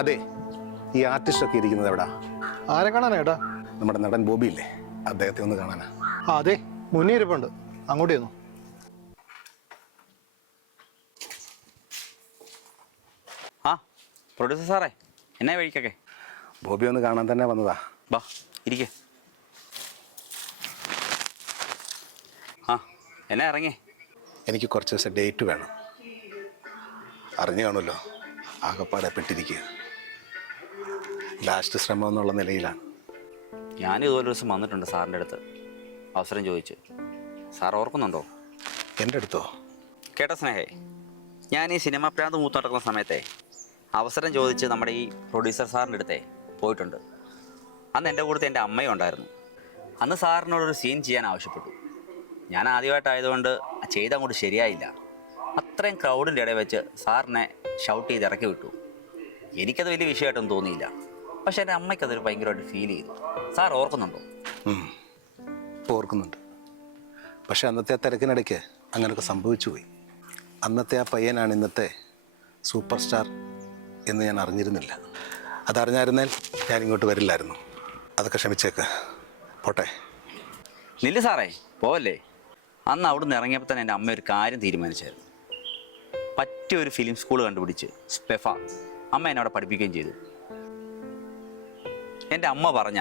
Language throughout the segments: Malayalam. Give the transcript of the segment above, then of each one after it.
അതെ, ഈ ആർട്ടിസ്റ്റൊക്കെ ഇരിക്കുന്നത് എവിടാ? ആരെ കാണാനാ ഏട്ടാ? നമ്മുടെ നടൻ ബോബി ഇല്ലേ, അദ്ദേഹത്തെ ഒന്ന് കാണാനാ. ആ അതെ, മുന്നേ ഇരിപ്പുണ്ട്, അങ്ങോട്ട് ചെന്നു. ആ പ്രൊഡ്യൂസർ സാറേ, എന്നാ വഴിക്കൊക്കെ? ബോബി ഒന്ന് കാണാൻ തന്നെ വന്നതാ. ബാ ഇരിക്കേ. ആ എന്നാ ഇറങ്ങി? എനിക്ക് കുറച്ച് ദിവസം ഡേറ്റ് വേണം. അറിഞ്ഞു കാണുമല്ലോ, ആകപ്പാടെ പെട്ടിരിക്കുക. ലാസ്റ്റ് ശ്രമം എന്നുള്ള നിലയിലാണ്. ഞാനും ഇതുപോലെ ദിവസം വന്നിട്ടുണ്ട് സാറിൻ്റെ അടുത്ത്, അവസരം ചോദിച്ചു. സാർ ഓർക്കുന്നുണ്ടോ? എൻ്റെ അടുത്തോ? കേട്ടോ സ്നേഹേ, ഞാൻ ഈ സിനിമ പ്രാന്ത് മൂത്ത് നടക്കുന്ന സമയത്തെ അവസരം ചോദിച്ച് നമ്മുടെ ഈ പ്രൊഡ്യൂസർ സാറിൻ്റെ അടുത്തേ പോയിട്ടുണ്ട്. അന്ന് എൻ്റെ കൂടത്തെ എൻ്റെ അമ്മയും ഉണ്ടായിരുന്നു. അന്ന് സാറിനോടൊരു സീൻ ചെയ്യാൻ ആവശ്യപ്പെട്ടു. ഞാൻ ആദ്യമായിട്ടായതുകൊണ്ട് ചെയ്ത് അങ്ങോട്ട് ശരിയായില്ല. അത്രയും ക്രൗഡിൻ്റെ ഇടയിൽ വെച്ച് സാറിനെ ഷൗട്ട് ചെയ്ത് ഇറക്കി വിട്ടു. എനിക്കത് വലിയ വിഷയമായിട്ടൊന്നും തോന്നിയില്ല. പക്ഷേ എൻ്റെ അമ്മയ്ക്കതൊരു ഭയങ്കരമായിട്ട് ഫീൽ ചെയ്തു. സാർ ഓർക്കുന്നുണ്ടോ? ഓർക്കുന്നുണ്ട്. പക്ഷെ അന്നത്തെ ആ തിരക്കിനിടയ്ക്ക് അങ്ങനെയൊക്കെ സംഭവിച്ചു പോയി. അന്നത്തെ ആ പയ്യനാണ് ഇന്നത്തെ സൂപ്പർ സ്റ്റാർ എന്ന് ഞാൻ അറിഞ്ഞിരുന്നില്ല. അതറിഞ്ഞായിരുന്നാൽ ഞാനിങ്ങോട്ട് വരില്ലായിരുന്നു. അതൊക്കെ ക്ഷമിച്ചേക്ക്, പോട്ടെ. നില്ല് സാറേ, പോവല്ലേ. അന്ന് അവിടുന്ന് ഇറങ്ങിയപ്പോൾ തന്നെ എൻ്റെ അമ്മ ഒരു കാര്യം തീരുമാനിച്ചായിരുന്നു. പറ്റിയൊരു ഫിലിം സ്കൂൾ കണ്ടുപിടിച്ച് സ്പെഫ അമ്മ എന്നെ അവിടെ പഠിപ്പിക്കുകയും ചെയ്തു. എൻ്റെ അമ്മ പറഞ്ഞ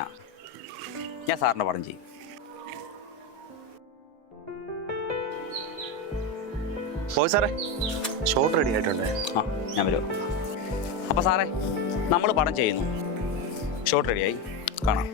ഞാൻ സാറിൻ്റെ പടം ചെയ്യും. പോയി സാറേ, ഷോട്ട് റെഡി ആയിട്ടുണ്ട്. ആ ഞാൻ വരുമോ? അപ്പോൾ സാറേ, നമ്മൾ പടം ചെയ്യുന്നു. ഷോട്ട് റെഡിയായി, കാണാം.